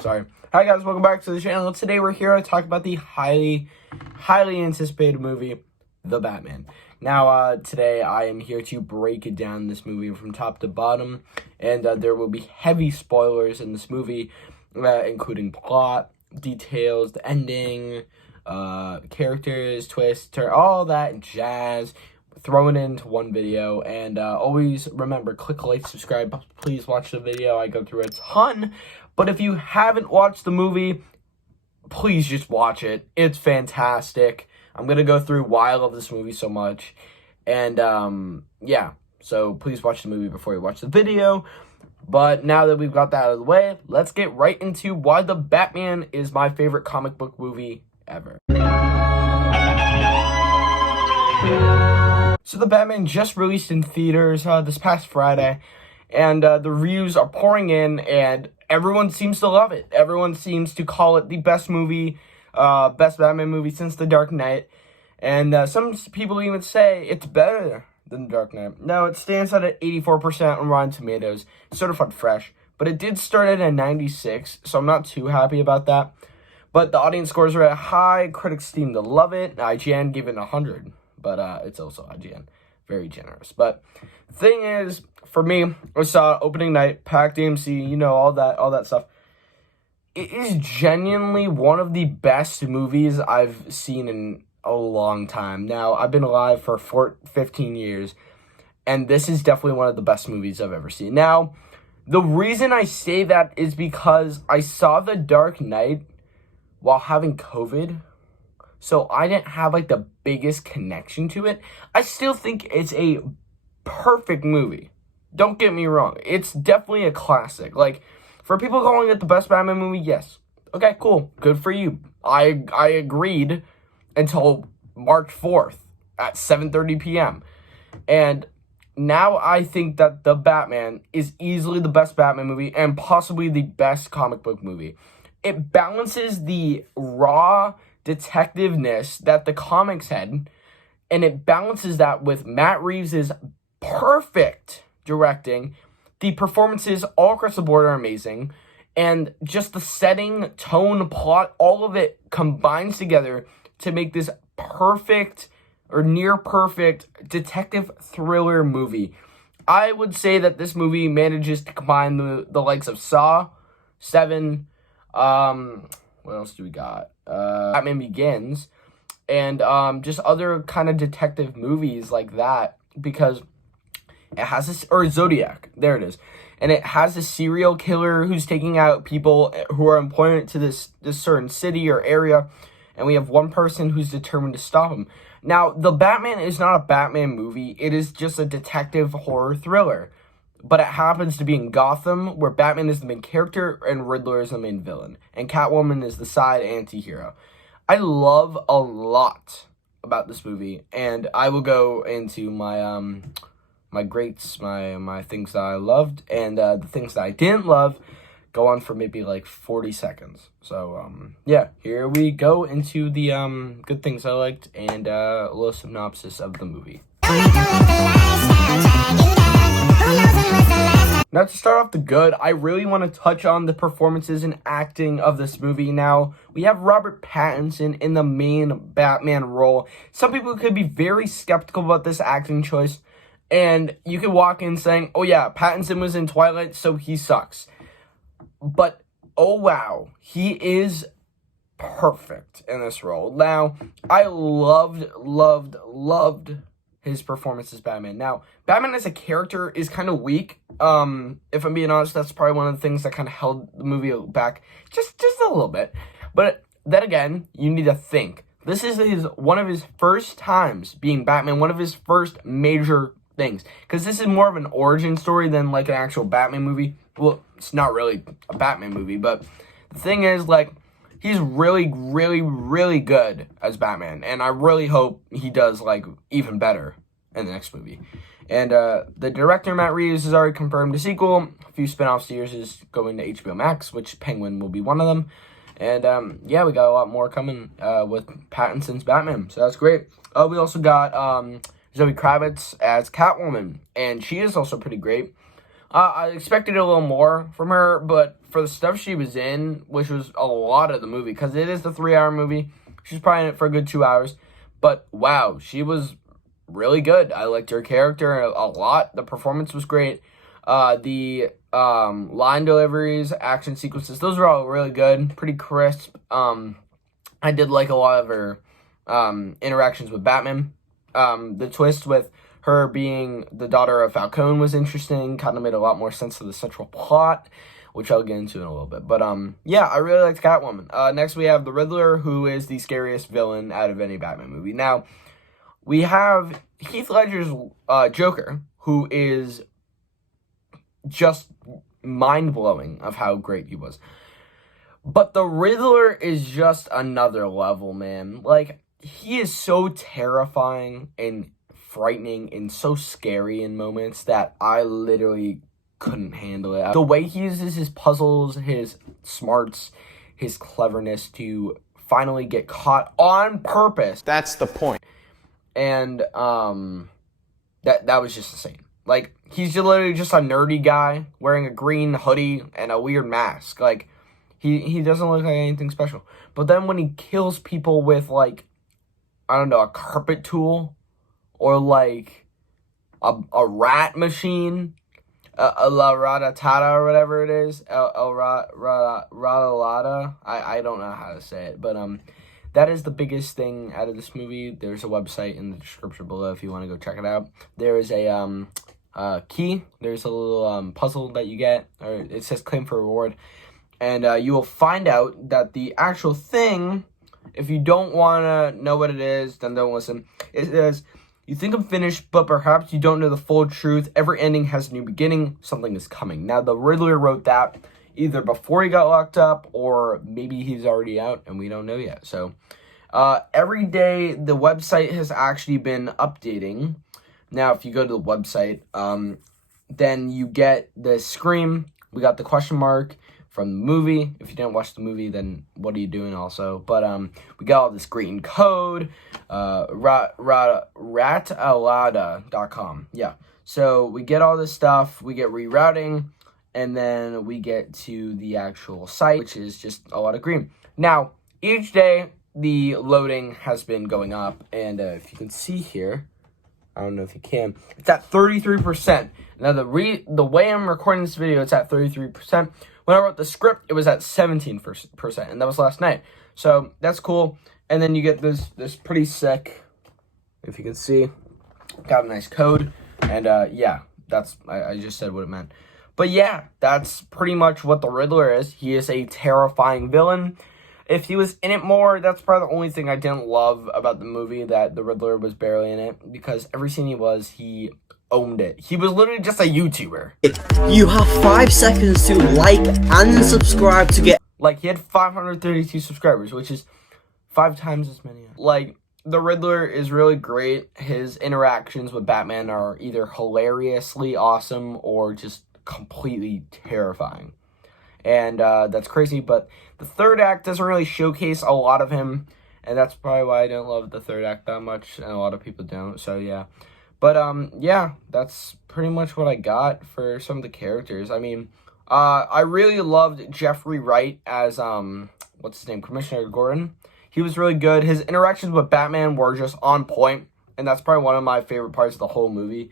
Sorry. Hi guys, welcome back to the channel. Today we're here to talk about the highly anticipated movie, The Batman. Now, today I am here to break it down, this movie from top to bottom, and there will be heavy spoilers in this movie, including plot, details, the ending, characters, twists, all that jazz, thrown into one video. And always remember, click like, subscribe, please watch the video. I go through a ton, but if you haven't watched the movie, please just watch it. It's fantastic. I'm gonna go through why I love this movie so much, and yeah, so please watch the movie before you watch the video. But now that we've got that out of the way, let's get right into why The Batman is my favorite comic book movie ever. So The Batman just released in theaters this past Friday, and the reviews are pouring in, and everyone seems to love it. Everyone seems to call it the best movie, best Batman movie since The Dark Knight, and some people even say it's better than The Dark Knight. Now, it stands at 84% on Rotten Tomatoes, certified fresh, but it did start at a 96, so I'm not too happy about that. But the audience scores are at high, critics seem to love it. IGN gave it 100, but it's also IGN. Very generous. But the thing is, for me, I saw opening night, packed AMC, you know, all that stuff. It is genuinely one of the best movies I've seen in a long time. Now, I've been alive for 15 years, and this is definitely one of the best movies I've ever seen. Now, the reason I say that is because I saw The Dark Knight while having COVID, so I didn't have, like, the biggest connection to it. I still think it's a perfect movie. Don't get me wrong. It's definitely a classic. Like, for people calling it the best Batman movie, yes. Okay, cool. Good for you. I agreed until March 4th at 7:30 p.m. And now I think that The Batman is easily the best Batman movie and possibly the best comic book movie. It balances the raw detectiveness that the comics had, and it balances that with Matt Reeves' perfect directing. The performances all across the board are amazing, and just the setting, tone, plot, all of it combines together to make this perfect or near perfect detective thriller movie. I would say that this movie manages to combine the likes of Saw, Seven, what else do we got? Batman Begins, and just other kind of detective movies like that, because it has this, or Zodiac, there it is, and it has a serial killer who's taking out people who are important to this certain city or area, and we have one person who's determined to stop him. Now, The Batman is not a Batman movie, it is just a detective horror thriller, but it happens to be in Gotham, where Batman is the main character and Riddler is the main villain, and Catwoman is the side anti-hero. I love a lot about this movie, and I will go into my my greats, my things that I loved, and the things that I didn't love go on for maybe like 40 seconds. So, yeah, here we go into the good things I liked and a little synopsis of the movie. Now, to start off the good, I really want to touch on the performances and acting of this movie. Now, we have Robert Pattinson in the main Batman role. Some people could be very skeptical about this acting choice, and you could walk in saying, oh yeah, Pattinson was in Twilight, so he sucks. But, oh wow, he is perfect in this role. Now, I loved his performance as Batman. Now, Batman as a character is kind of weak. If I'm being honest, that's probably one of the things that kind of held the movie back just a little bit. But then again, you need to think. This is one of his first times being Batman, one of his first major things. Because this is more of an origin story than like an actual Batman movie. Well, it's not really a Batman movie, but the thing is, like, he's really good as Batman, and I really hope he does, like, even better in the next movie. And the director, Matt Reeves, has already confirmed a sequel. A few spin-off series is going to HBO Max, which Penguin will be one of them. And, yeah, we got a lot more coming with Pattinson's Batman, so that's great. We also got Zoe Kravitz as Catwoman, and she is also pretty great. I expected a little more from her, but for the stuff she was in, which was a lot of the movie, because it is the 3-hour movie, she's probably in it for a good 2 hours. But wow, she was really good. I liked her character a lot. The performance was great. The line deliveries, action sequences, those were all really good, pretty crisp. I did like a lot of her interactions with Batman. The twist with her being the daughter of Falcone was interesting, kind of made a lot more sense to the central plot, which I'll get into in a little bit. But yeah, I really liked Catwoman. Next we have the Riddler, who is the scariest villain out of any Batman movie. Now, we have Heath Ledger's Joker, who is just mind-blowing of how great he was. But the Riddler is just another level, man. Like, he is so terrifying and frightening and so scary in moments that I literally couldn't handle it. The way he uses his puzzles, his smarts, his cleverness to finally get caught on purpose. That's the point. And that was just insane. Like, he's literally just a nerdy guy wearing a green hoodie and a weird mask. Like, he doesn't look like anything special. But then when he kills people with, like, I don't know, a carpet tool or, like, a rat machine, a la ratatata or whatever it is, ratalata, I don't know how to say it, but that is the biggest thing out of this movie. There's a website in the description below if you want to go check it out. There is a key. There's a little puzzle that you get, or it says claim for reward, and you will find out that the actual thing, if you don't want to know what it is, then don't listen. It says, you think I'm finished, but perhaps you don't know the full truth. Every ending has a new beginning. Something is coming. Now, the Riddler wrote that either before he got locked up, or maybe he's already out, and we don't know yet. So, every day, the website has actually been updating. Now, if you go to the website, then you get the Scream. We got the question mark from the movie. If you didn't watch the movie, then what are you doing also? But we got all this green code, ratalada.com. Yeah. So we get all this stuff, we get rerouting, and then we get to the actual site, which is just a lot of green. Now, each day, the loading has been going up, and if you can see here, I don't know if you can, it's at 33%. Now, the way I'm recording this video, it's at 33%. When I wrote the script, it was at 17%, and that was last night. So, that's cool. And then you get this pretty sick, if you can see, got a nice code. And, yeah, I just said what it meant. But, yeah, that's pretty much what the Riddler is. He is a terrifying villain. If he was in it more, that's probably the only thing I didn't love about the movie, that the Riddler was barely in it. Because every scene he owned it. He was literally just a YouTuber. You have 5 seconds to like and subscribe to get... Like, he had 532 subscribers, which is 5 times as many. Like, the Riddler is really great. His interactions with Batman are either hilariously awesome or just completely terrifying. And that's crazy, but the third act doesn't really showcase a lot of him, and that's probably why I don't love the third act that much, and a lot of people don't, so yeah. But, yeah, that's pretty much what I got for some of the characters. I mean, I really loved Jeffrey Wright as, what's his name, Commissioner Gordon. He was really good. His interactions with Batman were just on point, and that's probably one of my favorite parts of the whole movie.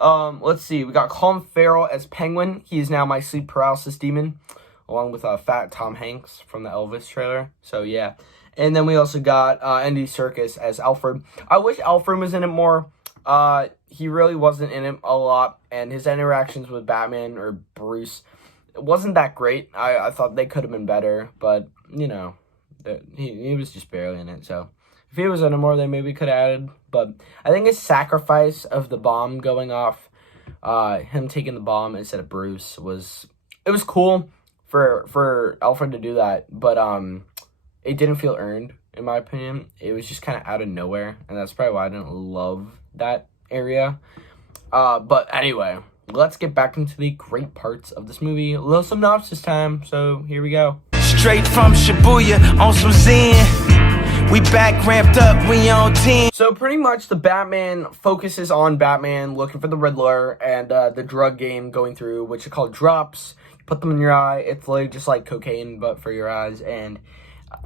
Let's see, we got Colin Farrell as Penguin. He is now my sleep paralysis demon, along with fat Tom Hanks from the Elvis trailer. So, yeah. And then we also got Andy Serkis as Alfred. I wish Alfred was in it more. He really wasn't in it a lot, and his interactions with Batman or Bruce, it wasn't that great. I thought they could have been better, but, you know, he was just barely in it, so if he was in it more, they maybe could have added. But I think his sacrifice of the bomb going off, him taking the bomb instead of Bruce, it was cool for Alfred to do that, but it didn't feel earned, in my opinion. It was just kind of out of nowhere, and that's probably why I didn't love that area. But anyway, let's get back into the great parts of this movie. A little synopsis time, so here we go. Straight from Shibuya on some Zen. We back ramped up, we on team. So pretty much the Batman focuses on Batman looking for the Riddler and the drug game going through, which are called drops. You put them in your eye. It's literally just like cocaine, but for your eyes. And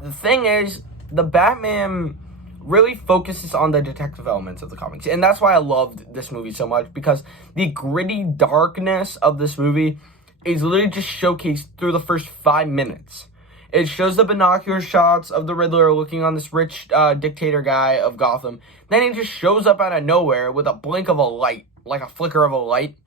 the thing is, the Batman really focuses on the detective elements of the comics. And that's why I loved this movie so much, because the gritty darkness of this movie is literally just showcased through the first 5 minutes. It shows the binocular shots of the Riddler looking on this rich dictator guy of Gotham. Then he just shows up out of nowhere with a blink of a light, like a flicker of a light.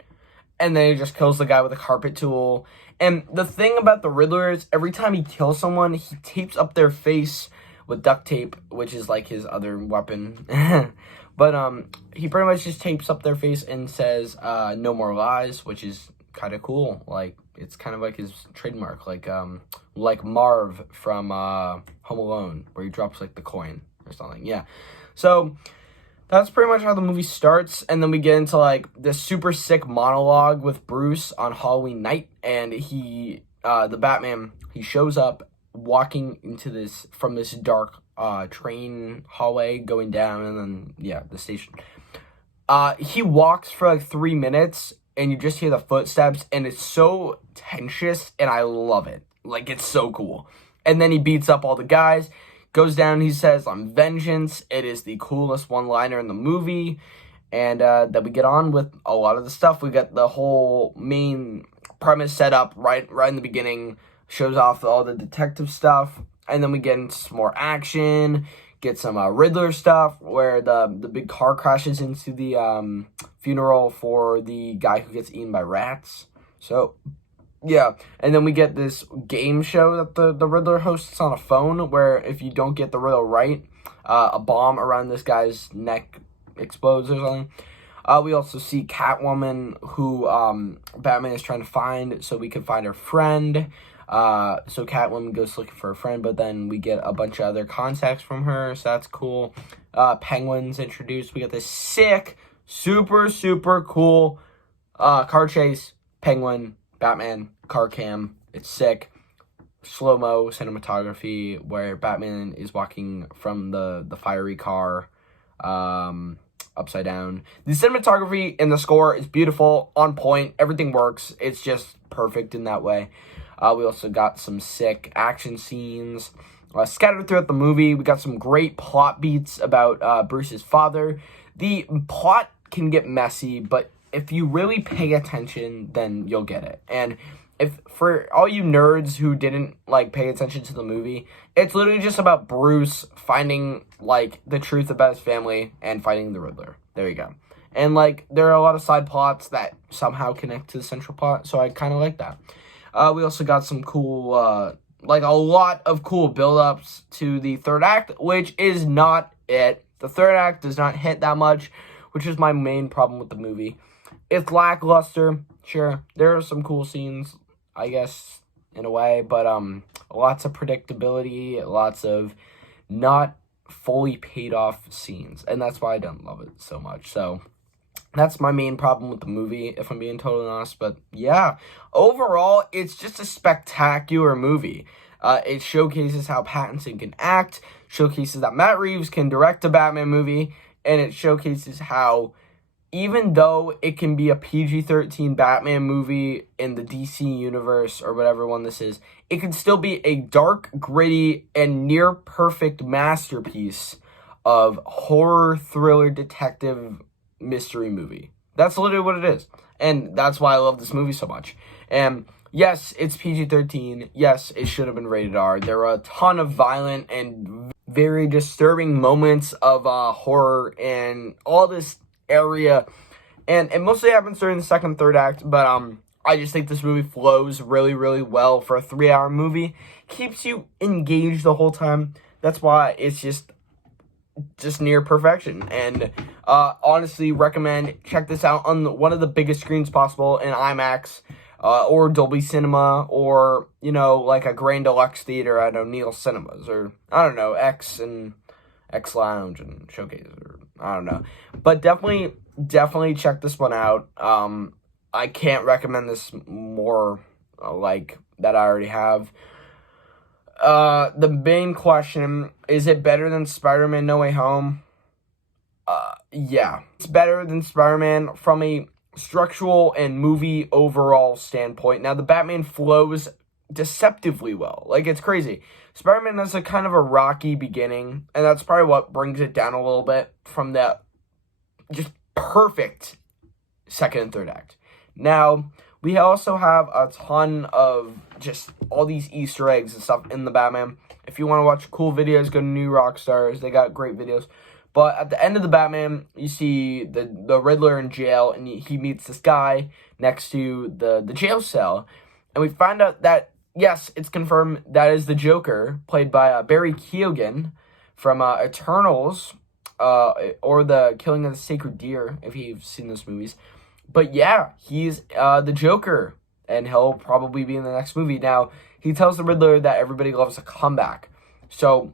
And then he just kills the guy with a carpet tool. And the thing about the Riddler is every time he kills someone, he tapes up their face with duct tape, which is like his other weapon. But he pretty much just tapes up their face and says, no more lies, which is kind of cool. Like, it's kind of like his trademark, like Marv from Home Alone, where he drops like the coin or something. Yeah, so that's pretty much how the movie starts, and then we get into like this super sick monologue with Bruce on Halloween night, and the Batman, he shows up walking into this from this dark train hallway going down, and then the station. He walks for like 3 minutes. And you just hear the footsteps, and it's so tensious, and I love it. Like, it's so cool. And then he beats up all the guys, goes down, he says, "I'm vengeance." It is the coolest one-liner in the movie. And then we get on with a lot of the stuff. We got the whole main premise set up right in the beginning, shows off all the detective stuff, and then we get into some more action, get some Riddler stuff, where the big car crashes into the funeral for the guy who gets eaten by rats. So, yeah. And then we get this game show that the Riddler hosts on a phone, where if you don't get the riddle right, a bomb around this guy's neck explodes or something. We also see Catwoman, who Batman is trying to find so we can find her friend. So Catwoman goes looking for a friend, but then we get a bunch of other contacts from her, so that's cool. Penguin's introduced. We got this sick, super cool car chase. Penguin, Batman, car cam. It's sick. Slow-mo cinematography where Batman is walking from the fiery car upside down. The cinematography in the score is beautiful, on point, everything works. It's just perfect in that way. We also got some sick action scenes scattered throughout the movie. We got some great plot beats about Bruce's father. The plot can get messy, but if you really pay attention, then you'll get it. And if for all you nerds who didn't pay attention to the movie, it's literally just about Bruce finding the truth about his family and fighting the Riddler. There you go. And there are a lot of side plots that somehow connect to the central plot, so I kind of like that. We also got some cool, a lot of cool build-ups to the third act, which is not it. The third act does not hit that much, which is my main problem with the movie. It's lackluster, sure. There are some cool scenes, I guess, in a way, but lots of predictability, lots of not fully paid off scenes, and that's why I don't love it so much. So that's my main problem with the movie, if I'm being totally honest. But yeah, overall, it's just a spectacular movie. It showcases how Pattinson can act, showcases that Matt Reeves can direct a Batman movie, and it showcases how even though it can be a PG-13 Batman movie in the DC universe or whatever one this is, it can still be a dark, gritty, and near-perfect masterpiece of horror, thriller, detective mystery movie. That's literally what it is. And that's why I love this movie so much. And yes, it's PG-13. Yes, it should have been rated R. There are a ton of violent and very disturbing moments of horror and all this area. And it mostly happens during the second and third act. But I just think this movie flows really, really well for a 3-hour movie. Keeps you engaged the whole time. That's why it's just near perfection. And honestly recommend check this out on one of the biggest screens possible in IMAX or Dolby Cinema, or a Grand Deluxe theater at O'Neill Cinemas, or I don't know, X Lounge and Showcase, or I don't know. But definitely check this one out. I can't recommend this more that I already have. the main question, is it better than Spider-Man No Way Home? Yeah. It's better than Spider-Man from a structural and movie overall standpoint. Now, the Batman flows deceptively well. Like, it's crazy. Spider-Man has a kind of a rocky beginning, and that's probably what brings it down a little bit from that just perfect second and third act. Now, we also have a ton of just all these Easter eggs and stuff in the Batman. If you want to watch cool videos, go to New Rockstars. They got great videos. But at the end of the Batman, you see the Riddler in jail, and he meets this guy next to the jail cell. And we find out that, yes, it's confirmed that is the Joker, played by Barry Keoghan from Eternals, or the Killing of the Sacred Deer, if you've seen those movies. But yeah, he's the Joker, and he'll probably be in the next movie. Now, he tells the Riddler that everybody loves a comeback. So,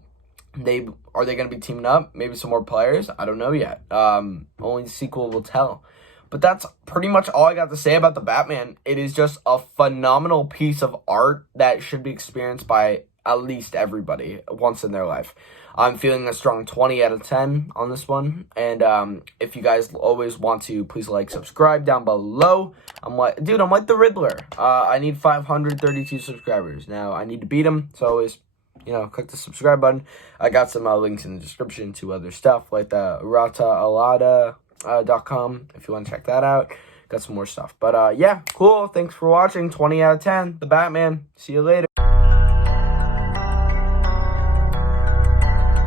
are they going to be teaming up? Maybe some more players? I don't know yet. Only the sequel will tell. But that's pretty much all I got to say about the Batman. It is just a phenomenal piece of art that should be experienced by at least everybody once in their life. I'm feeling a strong 20 out of 10 on this one. And if you guys always want to, please like, subscribe down below. I'm like the Riddler. I need 532 subscribers. Now, I need to beat him, so always, click the subscribe button. I got some links in the description to other stuff, like the rataalada.com, if you want to check that out. Got some more stuff. But yeah, cool. Thanks for watching. 20 out of 10. The Batman. See you later.